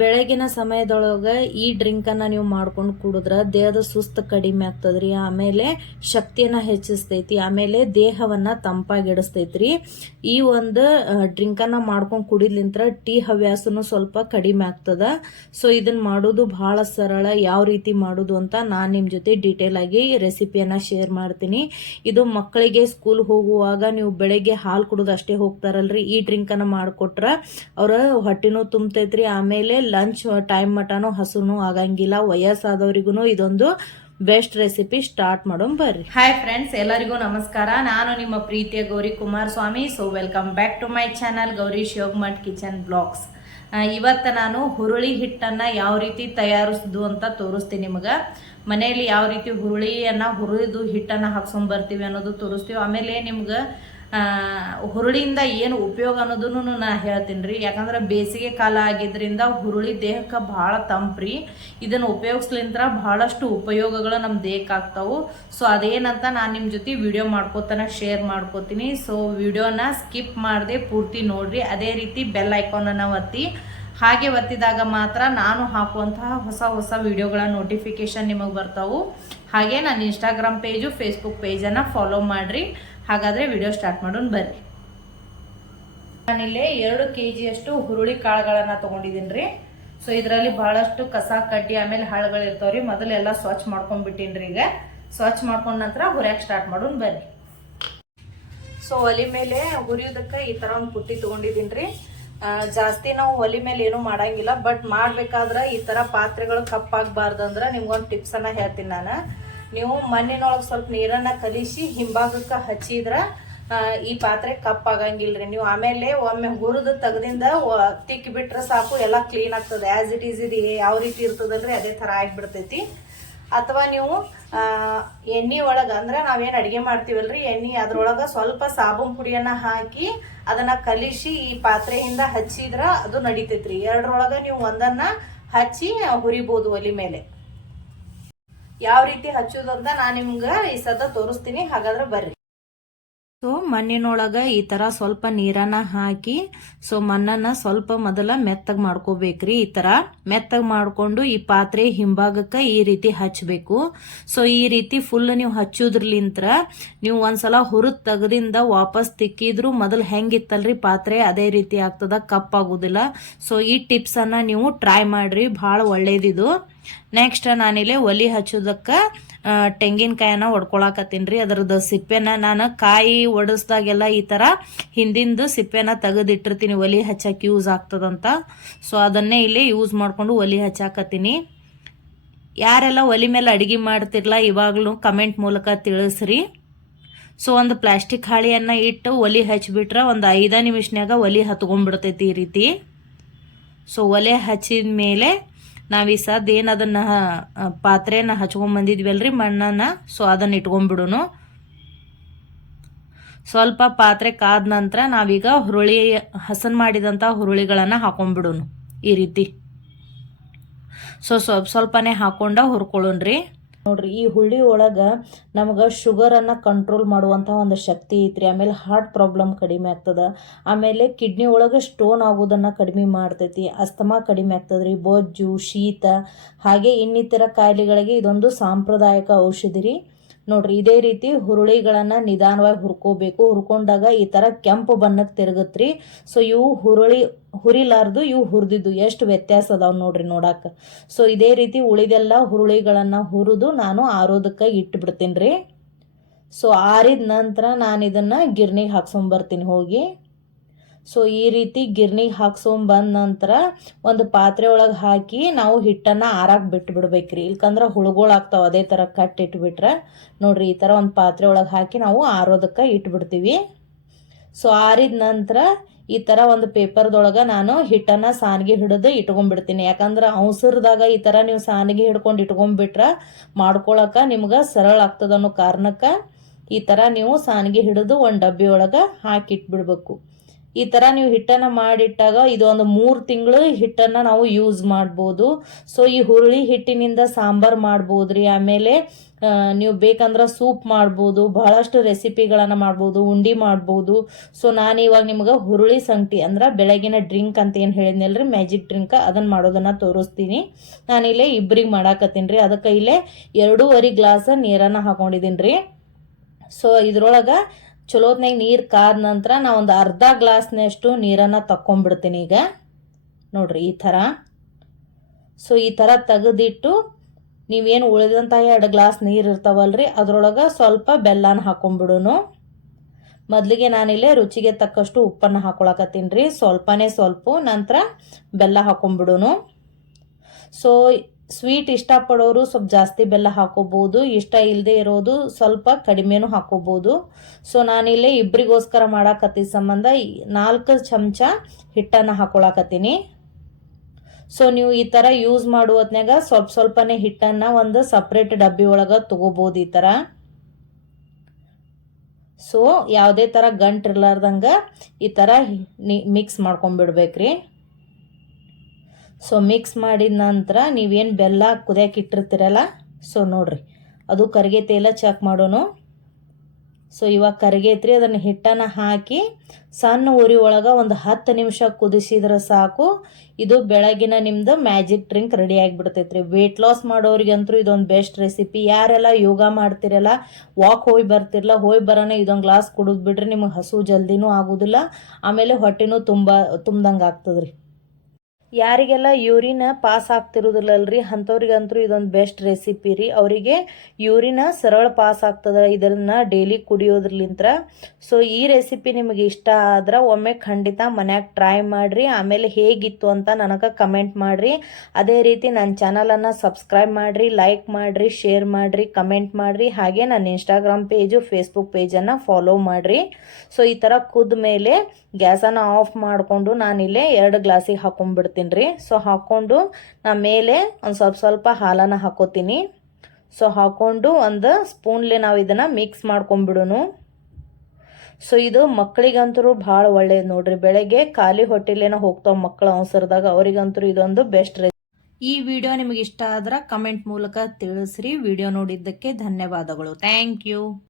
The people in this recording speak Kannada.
ಬೆಳಗಿನ ಸಮಯದೊಳಗೆ ಈ ಡ್ರಿಂಕನ್ನು ನೀವು ಮಾಡ್ಕೊಂಡು ಕುಡಿದ್ರೆ ದೇಹದ ಸುಸ್ತು ಕಡಿಮೆ ಆಗ್ತದ್ರಿ. ಆಮೇಲೆ ಶಕ್ತಿಯನ್ನು ಹೆಚ್ಚಿಸ್ತೈತಿ. ಆಮೇಲೆ ದೇಹವನ್ನು ತಂಪಾಗಿಡಿಸ್ತೈತ್ರಿ. ಈ ಒಂದು ಡ್ರಿಂಕನ್ನು ಮಾಡ್ಕೊಂಡು ಕುಡಿಲಿಂತ್ರ ಟೀ ಹವ್ಯಾಸನು ಸ್ವಲ್ಪ ಕಡಿಮೆ ಆಗ್ತದ. ಸೊ ಇದನ್ನ ಮಾಡೋದು ಬಹಳ ಸರಳ. ಯಾವ ರೀತಿ ಮಾಡೋದು ಅಂತ ನಾನು ನಿಮ್ಮ ಜೊತೆ ಡೀಟೇಲ್ ಆಗಿ ರೆಸಿಪಿಯನ್ನು ಶೇರ್ ಮಾಡ್ತೀನಿ. ಇದು ಮಕ್ಕಳಿಗೆ ಸ್ಕೂಲ್ ಹೋಗುವಾಗ ನೀವು ಬೆಳಗ್ಗೆ ಹಾಲು ಕುಡಿದು ಅಷ್ಟೇ ಹೋಗ್ತಾರಲ್ರಿ, ಈ ಡ್ರಿಂಕನ್ನು ಮಾಡಿಕೊಟ್ರೆ ಅವ್ರ ಹೊಟ್ಟೆನೂ ತುಂಬತೈತ್ರಿ. ಆಮೇಲೆ ಲಂಚ್ ಟೈಮ್ ಮಟನೂ ಹಸುನು ಆಗಂಗಿಲ್ಲ. ವಯಸ್ಸಾದವರಿಗೂ ಇದೊಂದು ಬೆಸ್ಟ್ ರೆಸಿಪಿ. ಸ್ಟಾರ್ಟ್ ಮಾಡೋಣ ಬರ್ರಿ. ಹಾಯ್ ಫ್ರೆಂಡ್ಸ್, ಎಲ್ಲರಿಗೂ ನಮಸ್ಕಾರ. ನಾನು ನಿಮ್ಮ ಪ್ರೀತಿಯ Gauri Kumaraswamy. So welcome back to my channel Gauri Shivamath kitchen blogs. ಇವತ್ತು ನಾನು ಹುರುಳಿ ಹಿಟ್ಟನ್ನು ಯಾವ ರೀತಿ ತಯಾರಿಸೋದು ಅಂತ ತೋರಿಸ್ತೀನಿ ನಿಮ್ಗೆ. ಮನೆಯಲ್ಲಿ ಯಾವ ರೀತಿ ಹುರುಳಿಯನ್ನು ಹುರಿದು ಹಿಟ್ಟನ್ನು ಹಾಕ್ಸ್ಕೊಂಡ್ ಬರ್ತೀವಿ ಅನ್ನೋದು ತೋರಿಸ್ತೀವಿ. ಆಮೇಲೆ ನಿಮ್ಗೆ ಹುರುಳಿಯಿಂದ ಏನು ಉಪಯೋಗ ಅನ್ನೋದನ್ನು ನಾ ಹೇಳ್ತೀನಿ ರೀ. ಯಾಕಂದ್ರೆ ಬೇಸಿಗೆ ಕಾಲ ಆಗಿದ್ರಿಂದ ಹುರುಳಿ ದೇಹಕ್ಕೆ ಭಾಳ ತಂಪ್ರಿ. ಇದನ್ನು ಉಪಯೋಗಿಸ್ಲಿಂತ್ರ ಬಹಳಷ್ಟು ಉಪಯೋಗಗಳು ನಮ್ಮ ದೇಹಕ್ಕೆ ಆಗ್ತಾವು. ಸೊ ಅದೇನಂತ ನಾನು ನಿಮ್ಮ ಜೊತೆ ವಿಡಿಯೋ ಮಾಡ್ಕೋತಾನೆ ಶೇರ್ ಮಾಡ್ಕೋತೀನಿ. ಸೊ ವಿಡಿಯೋನ ಸ್ಕಿಪ್ ಮಾಡದೆ ಪೂರ್ತಿ ನೋಡ್ರಿ. ಅದೇ ರೀತಿ ಬೆಲ್ ಐಕಾನನ್ನು ಒತ್ತಿ. ಹಾಗೆ ಒತ್ತಿದಾಗ ಮಾತ್ರ ನಾನು ಹಾಕುವಂತಹ ಹೊಸ ಹೊಸ ವಿಡಿಯೋಗಳ ನೋಟಿಫಿಕೇಶನ್ ನಿಮಗೆ ಬರ್ತಾವು. ಹಾಗೆ ನಾನು ಇನ್ಸ್ಟಾಗ್ರಾಮ್ ಪೇಜು ಫೇಸ್ಬುಕ್ ಪೇಜನ್ನು ಫಾಲೋ ಮಾಡಿರಿ. ಹಾಗಾದರೆ ವಿಡಿಯೋ ಸ್ಟಾರ್ಟ್ ಮಾಡೋಣ ಬರ್ರಿ. ನಾನಿಲ್ಲಿ 2 kg ಅಷ್ಟು ಹುರುಳಿ ಕಾಳುಗಳನ್ನು ತೊಗೊಂಡಿದ್ದೀನಿ ರೀ. ಸೊ ಇದರಲ್ಲಿ ಬಹಳಷ್ಟು ಕಸ ಕಡ್ಡಿ ಆಮೇಲೆ ಹಾಳುಗಳು ಇರ್ತಾವ್ರಿ. ಮೊದಲೆಲ್ಲ ಸ್ವಚ್ಛ ಮಾಡ್ಕೊಂಡ್ಬಿಟ್ಟಿನಿ ರೀ. ಈಗ ಸ್ವಚ್ಛ ಮಾಡ್ಕೊಂಡ ನಂತರ ಹುರಿಯಕ್ಕೆ ಸ್ಟಾರ್ಟ್ ಮಾಡೋಣ ಬರ್ರಿ. ಸೊ ಒಲೆ ಮೇಲೆ ಹುರಿಯೋದಕ್ಕೆ ಈ ಥರ ಒಂದು ಪುಟ್ಟಿ ತೊಗೊಂಡಿದ್ದೀನಿ ರೀ. ಜಾಸ್ತಿ ನಾವು ಒಲೆ ಮೇಲೆ ಏನೂ ಮಾಡಂಗಿಲ್ಲ. ಬಟ್ ಮಾಡಬೇಕಾದ್ರೆ ಈ ಥರ ಪಾತ್ರೆಗಳು ಕಪ್ಪಾಗಬಾರ್ದಂದ್ರೆ ನಿಮ್ಗೊಂದು ಟಿಪ್ಸನ್ನು ಹೇಳ್ತೀನಿ ನಾನು. ನೀವು ಮಣ್ಣಿನೊಳಗೆ ಸ್ವಲ್ಪ ನೀರನ್ನು ಕಲಿಸಿ ಹಿಂಭಾಗಕ್ಕೆ ಹಚ್ಚಿದ್ರೆ ಈ ಪಾತ್ರೆ ಕಪ್ಪಾಗಂಗಿಲ್ರಿ. ನೀವು ಆಮೇಲೆ ಒಮ್ಮೆ ಹುರಿದು ತೆಗೆದಿಂದ ತಿಕ್ಕಿ ಬಿಟ್ರೆ ಸಾಕು, ಎಲ್ಲ ಕ್ಲೀನ್ ಆಗ್ತದೆ. ಆ್ಯಸ್ ಇಟ್ ಈಸ್ ಇದು ಯಾವ ರೀತಿ ಇರ್ತದಲ್ರಿ ಅದೇ ಥರ ಆಗಿಬಿಡ್ತೈತಿ. ಅಥವಾ ನೀವು ಎಣ್ಣೆ ಒಳಗೆ ಅಂದ್ರೆ ನಾವೇನು ಅಡುಗೆ ಮಾಡ್ತೀವಲ್ರಿ, ಎಣ್ಣೆ ಅದ್ರೊಳಗೆ ಸ್ವಲ್ಪ ಸಾಬೂನ್ ಪುಡಿಯನ್ನು ಹಾಕಿ ಅದನ್ನು ಕಲಿಸಿ ಈ ಪಾತ್ರೆಯಿಂದ ಹಚ್ಚಿದ್ರೆ ಅದು ನಡಿತೈತ್ರಿ. ಎರಡರೊಳಗೆ ನೀವು ಒಂದನ್ನು ಹಚ್ಚಿ ಹುರಿಬೋದು ಒಲೆ ಮೇಲೆ. ಯಾವ ರೀತಿ ಹಚ್ಚೋದು ಅಂತ ನಾನು ನಿಮ್ಗೆ ಈ ಸದ ತೋರಿಸ್ತೀನಿ. ಹಾಗಾದ್ರೆ ಬರ್ರಿ. ಸೊ ಮಣ್ಣಿನೊಳಗೆ ಈ ಥರ ಸ್ವಲ್ಪ ನೀರನ್ನು ಹಾಕಿ ಮಣ್ಣನ್ನು ಸ್ವಲ್ಪ ಮೊದಲ ಮೆತ್ತಗೆ ಮಾಡ್ಕೋಬೇಕ್ರಿ. ಈ ಥರ ಮೆತ್ತಗೆ ಮಾಡಿಕೊಂಡು ಈ ಪಾತ್ರೆ ಹಿಂಭಾಗಕ್ಕೆ ಈ ರೀತಿ ಹಚ್ಚಬೇಕು. ಸೊ ಈ ರೀತಿ ಫುಲ್ ನೀವು ಹಚ್ಚೋದ್ರಲಿಂತ್ರ ನೀವು ಒಂದ್ಸಲ ಹುರಿದು ತೆಗೆದಿಂದ ವಾಪಸ್ ತಿಕ್ಕಿದ್ರು ಮೊದಲು ಹೆಂಗಿತ್ತಲ್ರಿ ಪಾತ್ರೆ ಅದೇ ರೀತಿ ಆಗ್ತದ, ಕಪ್ಪಾಗೋದಿಲ್ಲ. ಸೊ ಈ ಟಿಪ್ಸನ್ನು ನೀವು ಟ್ರೈ ಮಾಡ್ರಿ, ಭಾಳ ಒಳ್ಳೇದಿದು. ನೆಕ್ಸ್ಟ್ ನಾನಿಲ್ಲಿ ಒಲಿ ಹಚ್ಚೋದಕ್ಕೆ ತೆಂಗಿನಕಾಯನ್ನ ಒಡ್ಕೊಳಕತ್ತೀನಿ ರೀ. ಅದರದ್ದು ಸಿಪ್ಪೆನ ನಾನು ಕಾಯಿ ಒಡಿಸ್ದಾಗೆಲ್ಲ ಈ ಥರ ಹಿಂದಿಂದು ಸಿಪ್ಪೆನ ತೆಗೆದಿಟ್ಟಿರ್ತೀನಿ, ಒಲಿ ಹಚ್ಚಕ್ಕೆ ಯೂಸ್ ಆಗ್ತದಂತ. ಸೊ ಅದನ್ನೇ ಇಲ್ಲಿ ಯೂಸ್ ಮಾಡಿಕೊಂಡು ಒಲಿ ಹಚ್ಚಾಕತ್ತೀನಿ. ಯಾರೆಲ್ಲ ಒಲಿ ಮೇಲೆ ಅಡುಗೆ ಮಾಡ್ತಿರ್ಲ ಇವಾಗಲೂ ಕಮೆಂಟ್ ಮೂಲಕ ತಿಳಿಸ್ರಿ. ಸೊ ಒಂದು ಪ್ಲಾಸ್ಟಿಕ್ ಹಾಳಿಯನ್ನು ಇಟ್ಟು ಒಲಿ ಹಚ್ಚಿಬಿಟ್ರೆ ಒಂದು 5 ನಿಮಿಷನಾಗ ಒಲಿ ಹತ್ಕೊಂಡ್ಬಿಡ್ತೈತಿ ಈ ರೀತಿ. ಸೊ ಒಲೆ ಹಚ್ಚಿದ ಮೇಲೆ ನಾವು ಈ ಸದ್ ಏನು ಅದನ್ನು ಪಾತ್ರೆನ ಹಚ್ಕೊಂಡ್ಬಂದಿದ್ವಲ್ರಿ ಮಣ್ಣನ್ನು, ಸೊ ಅದನ್ನು ಇಟ್ಕೊಂಡ್ಬಿಡೋನು. ಸ್ವಲ್ಪ ಪಾತ್ರೆ ಕಾದ ನಂತರ ನಾವೀಗ ಹುರುಳಿ ಹಸನ್ ಮಾಡಿದಂಥ ಹುರುಳಿಗಳನ್ನು ಹಾಕೊಂಡ್ಬಿಡೋನು ಈ ರೀತಿ. ಸೊ ಸ್ವಲ್ಪನೇ ಹಾಕೊಂಡ ಹುರ್ಕೊಳ್ಳೋಣ್ರಿ. ನೋಡ್ರಿ, ಈ ಹುಳಿ ಒಳಗೆ ನಮಗೆ ಶುಗರನ್ನು ಕಂಟ್ರೋಲ್ ಮಾಡುವಂಥ ಒಂದು ಶಕ್ತಿ ಐತ್ರಿ. ಆಮೇಲೆ ಹಾರ್ಟ್ ಪ್ರಾಬ್ಲಮ್ ಕಡಿಮೆ ಆಗ್ತದ. ಆಮೇಲೆ ಕಿಡ್ನಿ ಒಳಗೆ ಸ್ಟೋನ್ ಆಗೋದನ್ನು ಕಡಿಮೆ ಮಾಡ್ತೈತಿ. ಅಸ್ತಮಾ ಕಡಿಮೆ ಆಗ್ತದ್ರಿ. ಬೊಜ್ಜು, ಶೀತ ಹಾಗೆ ಇನ್ನಿತರ ಕಾಯಿಲೆಗಳಿಗೆ ಇದೊಂದು ಸಾಂಪ್ರದಾಯಿಕ ಔಷಧಿ ರೀ. ನೋಡ್ರಿ, ಇದೇ ರೀತಿ ಹುರುಳಿಗಳನ್ನು ನಿಧಾನವಾಗಿ ಹುರ್ಕೋಬೇಕು. ಹುರ್ಕೊಂಡಾಗ ಈ ಥರ ಕೆಂಪು ಬಣ್ಣಕ್ಕೆ ತಿರುಗತ್ರಿ. ಸೊ ಇವು ಹುರಿಲಾರ್ದು ಇವು ಹುರಿದಿದ್ದು ಎಷ್ಟು ವ್ಯತ್ಯಾಸ ಅದಾವ ನೋಡ್ರಿ ನೋಡಾಕ. ಸೊ ಇದೇ ರೀತಿ ಉಳಿದೆಲ್ಲ ಹುರುಳಿಗಳನ್ನು ಹುರಿದು ನಾನು ಆರೋದಕ್ಕೆ ಇಟ್ಬಿಡ್ತೀನಿ ರೀ. ಸೊ ಆರಿದ ನಂತರ ನಾನು ಇದನ್ನು ಗಿರ್ನಿಗೆ ಹಾಕ್ಸ್ಕೊಂಬರ್ತೀನಿ ಹೋಗಿ. ಸೊ ಈ ರೀತಿ ಗಿರ್ನಿಗೆ ಹಾಕ್ಸ್ಕೊಂಬಂದ ನಂತರ ಒಂದು ಪಾತ್ರೆ ಒಳಗೆ ಹಾಕಿ ನಾವು ಹಿಟ್ಟನ್ನು ಆರಾಕ್ ಬಿಟ್ಬಿಡ್ಬೇಕ್ರಿ. ಇಲ್ಕಂದ್ರೆ ಹುಳುಗಳಾಗ್ತಾವೆ ಅದೇ ಥರ ಕಟ್ಟಿಟ್ಬಿಟ್ರೆ. ನೋಡ್ರಿ, ಈ ಥರ ಒಂದು ಪಾತ್ರೆ ಒಳಗೆ ಹಾಕಿ ನಾವು ಆರೋದಕ್ಕೆ ಇಟ್ಬಿಡ್ತೀವಿ. ಸೊ ಆರಿದ ನಂತರ ಈ ಥರ ಒಂದು ಪೇಪರ್ದೊಳಗೆ ನಾನು ಹಿಟ್ಟನ್ನು ಸಾನಿಗೆ ಹಿಡಿದು ಇಟ್ಕೊಂಡ್ಬಿಡ್ತೀನಿ. ಯಾಕಂದ್ರೆ ಅವಸರದಾಗ ಈ ಥರ ನೀವು ಸಾನಿಗೆ ಹಿಡ್ಕೊಂಡು ಇಟ್ಕೊಂಡ್ಬಿಟ್ರೆ ಮಾಡ್ಕೊಳಕ್ಕೆ ನಿಮ್ಗೆ ಸರಳ ಆಗ್ತದ ಅನ್ನೋ ಕಾರಣಕ್ಕೆ ಈ ಥರ ನೀವು ಸಾನಿಗೆ ಹಿಡಿದು ಒಂದು ಡಬ್ಬಿ ಒಳಗೆ ಹಾಕಿಟ್ಬಿಡ್ಬೇಕು. ಈ ಥರ ನೀವು ಹಿಟ್ಟನ್ನು ಮಾಡಿಟ್ಟಾಗ ಇದು ಒಂದು 3 ತಿಂಗಳು ಹಿಟ್ಟನ್ನು ನಾವು ಯೂಸ್ ಮಾಡ್ಬೋದು. ಸೊ ಈ ಹುರುಳಿ ಹಿಟ್ಟಿನಿಂದ ಸಾಂಬಾರು ಮಾಡ್ಬೋದ್ರಿ. ಆಮೇಲೆ ನೀವು ಬೇಕಂದ್ರೆ ಸೂಪ್ ಮಾಡ್ಬೋದು, ಬಹಳಷ್ಟು ರೆಸಿಪಿಗಳನ್ನು ಮಾಡ್ಬೋದು, ಉಂಡಿ ಮಾಡ್ಬೋದು. ಸೊ ನಾನು ಇವಾಗ ನಿಮ್ಗೆ ಹುರುಳಿ ಸಂಗಟಿ ಅಂದ್ರೆ ಬೆಳಗಿನ ಡ್ರಿಂಕ್ ಅಂತ ಏನು ಹೇಳಿದ್ನಲ್ರಿ, ಮ್ಯಾಜಿಕ್ ಡ್ರಿಂಕ್, ಅದನ್ನು ಮಾಡೋದನ್ನು ತೋರಿಸ್ತೀನಿ. ನಾನಿಲ್ಲೇ ಇಬ್ಬರಿಗೆ ಮಾಡಾಕತ್ತೀನಿ ರೀ. ಅದಕ್ಕೆ ಇಲ್ಲೇ 2.5 ಗ್ಲಾಸ್ ನೀರನ್ನು ಹಾಕೊಂಡಿದ್ದೀನಿ ರೀ. ಸೊ ಇದ್ರೊಳಗೆ ಚಲೋತ್ನಾಗ ನೀರು ಕಾದ ನಂತರ ನಾ ಒಂದು ಅರ್ಧ ಗ್ಲಾಸ್ನಷ್ಟು ನೀರನ್ನು ತಕ್ಕೊಂಡ್ಬಿಡ್ತೀನಿ. ಈಗ ನೋಡ್ರಿ ಈ ಥರ. ಸೊ ಈ ಥರ ತೆಗೆದಿಟ್ಟು ನೀವೇನು ಉಳಿದಂಥ 2 ಗ್ಲಾಸ್ ನೀರು ಇರ್ತಾವಲ್ರಿ ಅದ್ರೊಳಗೆ ಸ್ವಲ್ಪ ಬೆಲ್ಲನ ಹಾಕೊಂಡ್ಬಿಡೋನು. ಮೊದಲಿಗೆ ನಾನಿಲ್ಲೇ ರುಚಿಗೆ ತಕ್ಕಷ್ಟು ಉಪ್ಪನ್ನು ಹಾಕೊಳಕತ್ತೀನಿ ರೀ, ಸ್ವಲ್ಪನೇ ಸ್ವಲ್ಪ. ನಂತರ ಬೆಲ್ಲ ಹಾಕೊಂಡ್ಬಿಡೋನು. ಸೊ ಸ್ವೀಟ್ ಇಷ್ಟಪಡೋರು ಸ್ವಲ್ಪ ಜಾಸ್ತಿ ಬೆಲ್ಲ ಹಾಕೋಬೋದು, ಇಷ್ಟ ಇಲ್ಲದೆ ಇರೋದು ಸ್ವಲ್ಪ ಕಡಿಮೆನೂ ಹಾಕೋಬೋದು. ಸೊ ನಾನಿಲ್ಲೇ ಇಬ್ಬರಿಗೋಸ್ಕರ ಮಾಡಾಕತ್ತಿದ ಸಂಬಂಧ 4 ಚಮಚ ಹಿಟ್ಟನ್ನು ಹಾಕೊಳಕತ್ತೀನಿ. ಸೊ ನೀವು ಈ ಥರ ಯೂಸ್ ಮಾಡುವ ಹೊತ್ನ್ಯಾಗ ಸ್ವಲ್ಪನೇ ಹಿಟ್ಟನ್ನು ಒಂದು ಸಪ್ರೇಟ್ ಡಬ್ಬಿ ಒಳಗೆ ತಗೋಬೋದು ಈ ಥರ. ಸೊ ಯಾವುದೇ ಥರ ಗಂಟು ಇರ್ಲಾರ್ದಂಗೆ ಈ ಥರ ಮಿಕ್ಸ್ ಮಾಡ್ಕೊಂಡ್ಬಿಡ್ಬೇಕ್ರಿ. ಸೊ ಮಿಕ್ಸ್ ಮಾಡಿದ ನಂತರ ನೀವೇನು ಬೆಲ್ಲ ಕುದಿಯಕ್ಕೆ ಇಟ್ಟಿರ್ತೀರಲ್ಲ, ಸೊ ನೋಡ್ರಿ ಅದು ಕರಿಗೈತೆ ಇಲ್ಲ ಚೆಕ್ ಮಾಡೋನು. ಸೊ ಇವಾಗ ಕರಿಗೈತ್ರಿ, ಅದನ್ನು ಹಿಟ್ಟನ್ನು ಹಾಕಿ ಸಣ್ಣ ಉರಿ ಒಳಗೆ ಒಂದು 10 ನಿಮಿಷ ಕುದಿಸಿದ್ರೆ ಸಾಕು. ಇದು ಬೆಳಗಿನ ನಿಮ್ದು ಮ್ಯಾಜಿಕ್ ಡ್ರಿಂಕ್ ರೆಡಿ ಆಗಿಬಿಡ್ತೈತ್ರಿ. ವೆಯ್ಟ್ ಲಾಸ್ ಮಾಡೋರಿಗಂತೂ ಇದೊಂದು ಬೆಸ್ಟ್ ರೆಸಿಪಿ. ಯಾರೆಲ್ಲ ಯೋಗ ಮಾಡ್ತಿರಲ್ಲ, ವಾಕ್ ಹೋಗಿ ಬರ್ತಿರಲ್ಲ, ಹೋಗಿ ಬರೋಣ ಇದೊಂದು ಗ್ಲಾಸ್ ಕುಡಿದು ಬಿಡ್ರಿ, ನಿಮಗೆ ಹಸು ಜಲ್ದಿನೂ ಆಗೋದಿಲ್ಲ, ಆಮೇಲೆ ಹೊಟ್ಟೆನೂ ತುಂಬ್ದಂಗೆ ಆಗ್ತದ್ರಿ. ಯಾರಿಗೆಲ್ಲ ಯೂರಿನ್ ಪಾಸ್ ಆಗ್ತಿರೋದಿಲ್ಲಲ್ರಿ ಅಂಥವ್ರಿಗಂತೂ ಇದೊಂದು ಬೆಸ್ಟ್ ರೆಸಿಪಿ ರೀ. ಅವರಿಗೆ ಯೂರಿನ್ ಸರಳ ಪಾಸ್ ಆಗ್ತದೆ ಇದನ್ನು ಡೈಲಿ ಕುಡಿಯೋದ್ರಲಿಂತ್ರ. ಸೊ ಈ ರೆಸಿಪಿ ನಿಮಗೆ ಇಷ್ಟ ಆದ್ರೆ ಒಮ್ಮೆ ಖಂಡಿತ ಮನ್ಯಾಗ ಟ್ರೈ ಮಾಡಿರಿ. ಆಮೇಲೆ ಹೇಗಿತ್ತು ಅಂತ ನನಗೆ ಕಮೆಂಟ್ ಮಾಡಿರಿ. ಅದೇ ರೀತಿ ನನ್ನ ಚಾನಲನ್ನು ಸಬ್ಸ್ಕ್ರೈಬ್ ಮಾಡಿರಿ, ಲೈಕ್ ಮಾಡಿರಿ, ಶೇರ್ ಮಾಡಿರಿ, ಕಮೆಂಟ್ ಮಾಡಿರಿ. ಹಾಗೆ ನನ್ನ ಇನ್ಸ್ಟಾಗ್ರಾಮ್ ಪೇಜು, ಫೇಸ್ಬುಕ್ ಪೇಜನ್ನು ಫಾಲೋ ಮಾಡಿರಿ. ಸೊ ಈ ಥರ ಕುದ ಮೇಲೆ ಗ್ಯಾಸನ್ನು ಆಫ್ ಮಾಡಿಕೊಂಡು ನಾನಿಲ್ಲೇ 2 ಗ್ಲಾಸಿಗೆ ಹಾಕೊಂಡ್ಬಿಡ್ತೀನಿ ರೀ. ಸೊ ಹಾಕ್ಕೊಂಡು ನಾ ಮೇಲೆ ಒಂದು ಸ್ವಲ್ಪ ಹಾಲನ್ನು ಹಾಕೋತೀನಿ. ಸೊ ಹಾಕ್ಕೊಂಡು ಒಂದು ಸ್ಪೂನ್ಲೆ ನಾವು ಇದನ್ನು ಮಿಕ್ಸ್ ಮಾಡ್ಕೊಂಡ್ಬಿಡೋನು. ಸೊ ಇದು ಮಕ್ಕಳಿಗಂತೂ ಭಾಳ ಒಳ್ಳೇದು ನೋಡ್ರಿ. ಬೆಳಗ್ಗೆ ಖಾಲಿ ಹೊಟ್ಟೆಲೇನೋ ಹೋಗ್ತಾವ ಮಕ್ಕಳ ಅವಸರದಾಗ, ಅವರಿಗಂತೂ ಇದೊಂದು ಬೆಸ್ಟ್ ಈ ವಿಡಿಯೋ ನಿಮಗೆ ಇಷ್ಟ ಆದ್ರೆ ಕಮೆಂಟ್ ಮೂಲಕ ತಿಳಿಸ್ರಿ. ವಿಡಿಯೋ ನೋಡಿದ್ದಕ್ಕೆ ಧನ್ಯವಾದಗಳು. Thank you.